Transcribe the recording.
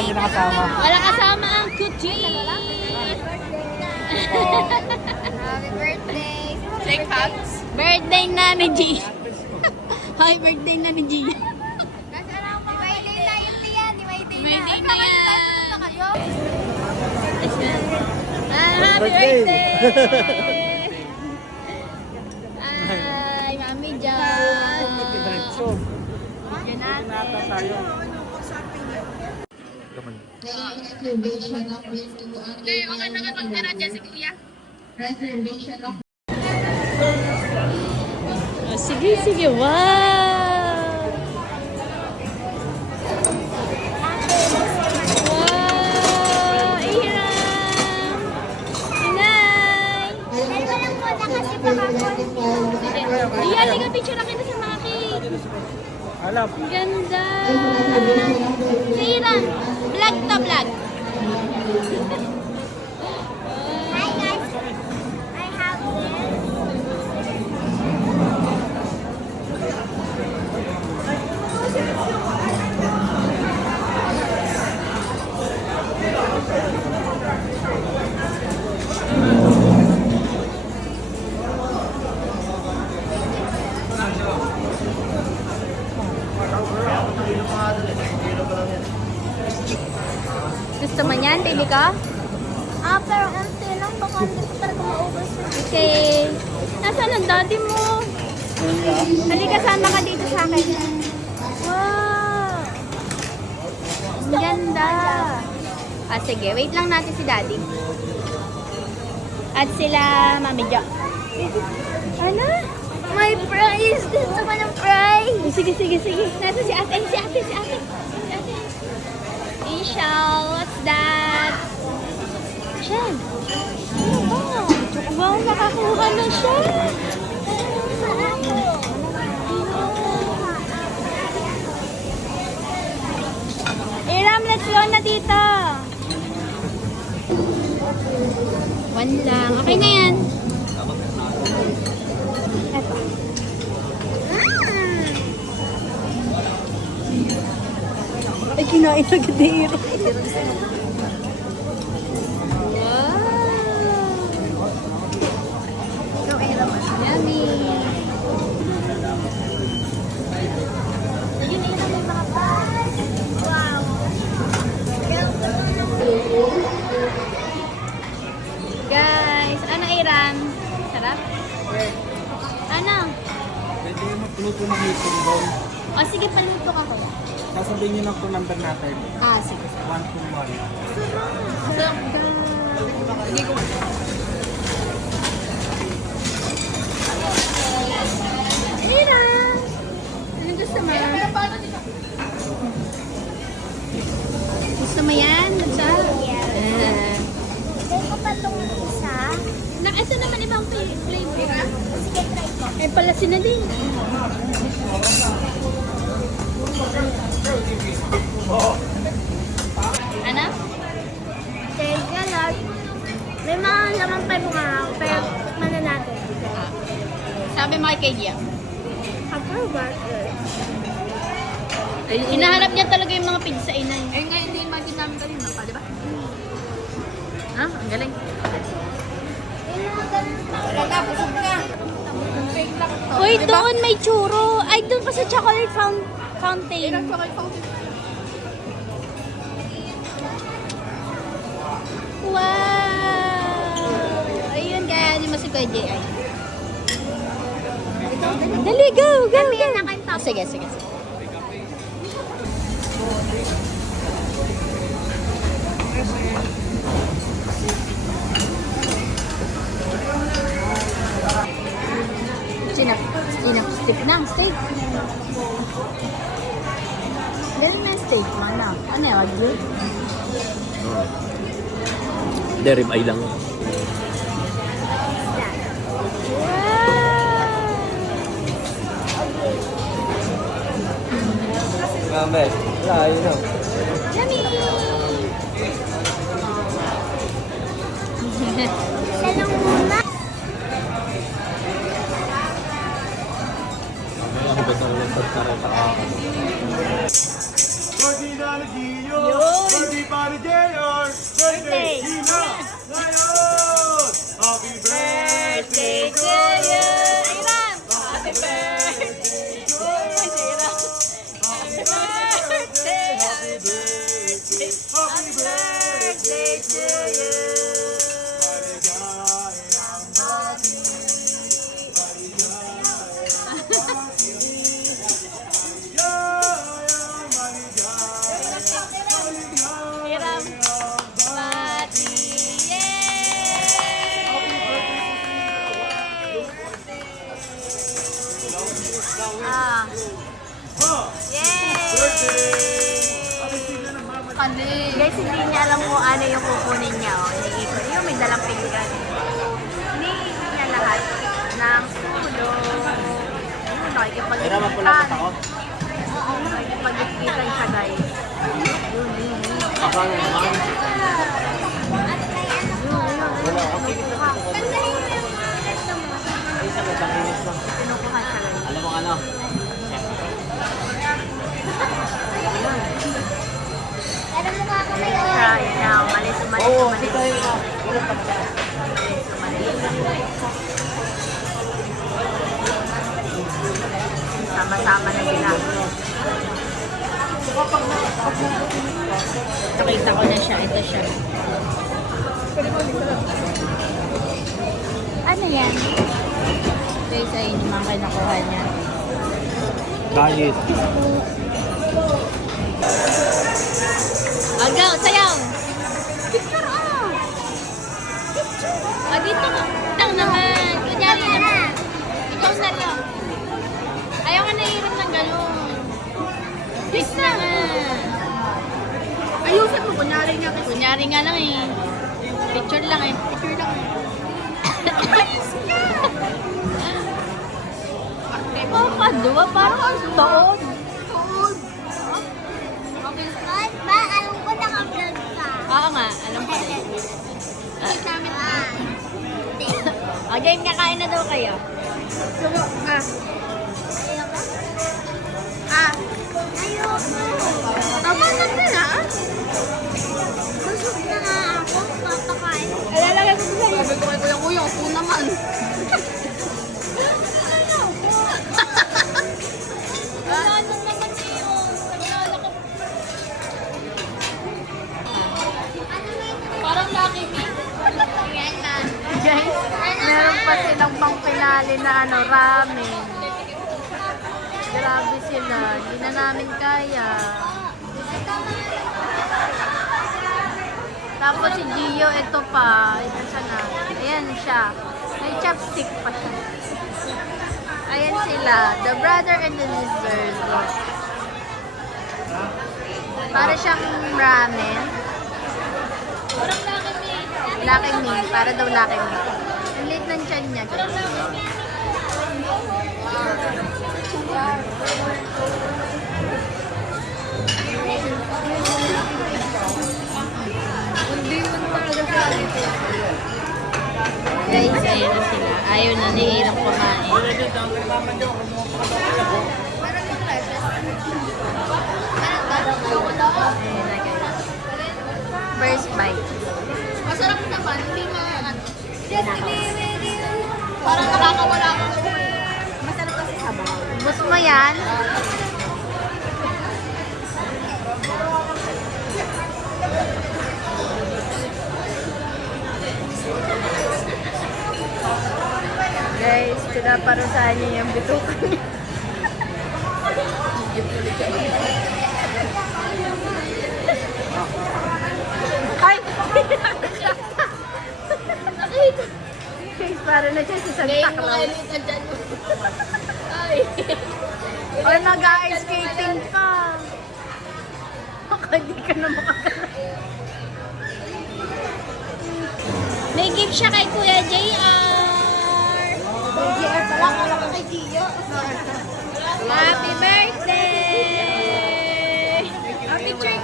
hindi nakasama. Wala kasama ang cutie. Happy birthday. Shake hands. Birthday na ni G. Hi, birthday na ni G. Kasi alam mo, may day na yun yan. May day na. May day na yan. Punta kayo. Happy birthday! Ay, Mami Jo. Yan natin. Reservation of room to Okay, okay na kapag tara dyan si Kuya. reservation of Sige, sige. Wow! Wow! Iram! Inay! Dalawa lang po na kasi baka po. Iyan, liga picture na kita sa mga cake. Alam. Ganda! Iram! Vlog to vlog. Hi guys. I have this. Gusto mo yan, baby ka? Pero unti lang. Baka hindi ko talaga ma-over. Okay. Nasaan ang daddy mo? Halika, sama ka dito sa akin. Wow! Ang ganda. Sige. Wait lang natin si daddy. At sila, Mami Jo. Ano? My prize! Gusto ko ng prize! Sige, sige, sige. Nasa si ate. Si ate, si ate. Si ate. Ishal, what's that? Shen. Ano ba? Wow, nakakuha na siya. Iram, let's go na dito. One lang. Okay na yan. Eto. Ay, kinain agad ni Ira. Ikaw ay naman. Yummy. Yun ay naman yung mga prize. Wow. Guys, ano Iran? Sarap? Ano? Pwede yung magluto ng hipon doon. O sige, paluto ka ko. Sasabihin niyo lang kung number natin. Sige. 1 to 1. Sarap. Sige ko. Iran! Ano gusto mo? Gusto mo yan? Gusto? Try ko pa itong isa. Asa naman ibang flavor? Sige, try ko. Eh pala si Nadine. Ano? Teka lang. May mga laman pa yung mga ako, pero mana natin. Sabi mo kay Gia. Ako burger. Hinahanap niya talaga yung mga pizza inay. Eh nga, hindi imagine namin kanina pa, di ba? Ha? Ang galing. Yung mga ganun. Wala ka, busog ka. Fake lang to. Uy, doon may churro. Ay, doon pa sa chocolate fountain. Ilan pa kayo fountain? Wow! Ayun, kaya hindi mo si Kuya J.I. Dali, go, go, go. Sige, sige, sige. Stick na, steak. Dali na steak, mana. Ano yung agyo? Hindi, ribeye lang. Mame, wala, yun o. Yummy! Isa lang muna. Ang hubad na ulang pagkaroon. ni Gio! Birthday pa ni Jr! Birthday! Gina! Ngayon! Happy birthday to you! Happy birthday to you. Happy birthday, happy birthday, happy birthday to you. Hiram, bati, Ah. Yay! Guys, hindi niya alam kung ano yung kukunin niya. Oh. Iniikot. Yung may dalang pinggan. Iniikot niya lahat ng ulo. Ayun, nakikipag-ipitan. Oo, nakikipag-ipitan siya, guys. Yun. Pinukuha siya, guys. Alam mo ano? Siya, yun na. Umalis. Sama-sama na sila. Nakita ko na siya. Ito siya. Ano yan? Guys, ayun yung mga nakuha niya. Diet. Agaw, sayaw! Picture ah! Picture! Ah, dito ka. Tang naman. Kunyari naman. Ikaw na lang. Ayaw ka naiiram ng gano'n. Please naman. Ayusin mo, kunyari nga kasi. Kunyari nga lang eh. Picture lang eh. Picture lang eh. Kakadwa, parang ang taon. Ba, alam ko naka-vlog ka. Oo nga, alam ko. Okay, kakain na daw kayo. Ayoko. Tama na na. Busog na nga ako. Papakain. Alalagay ko sa'yo. Sabi ko kay Kuya Kuya, upo naman. Parang Lucky Me. Guys, meron pa silang pang pinali na ramen. Grabe sila. Hindi na namin kaya. Tapos si Gio, ito pa. Ito siya na. Ayan siya. May chopstick pa siya. Ayan sila. The brother and the sisters. Para siyang ramen. Parang Lucky Me. Lucky Me. Para daw Lucky Me. Ang liit ng tiyan niya. Guys, ayun na sila. Ayaw na naiirang kumain. Ayun na guys. First bite. Masarap naman, hindi na parang nakakawala ka. Masarap kasi sabaw. Ubus mo yan. Guys, pinaparusahan niya yung bitukan niya. Ay! Guys, para na siya sa Santa Claus. Ay. Ay, nag-ice skating pa. Baka di ka na makakala. May gift siya kay Kuya JR. JR pala, kala ko kay Gio. Happy birthday! Picture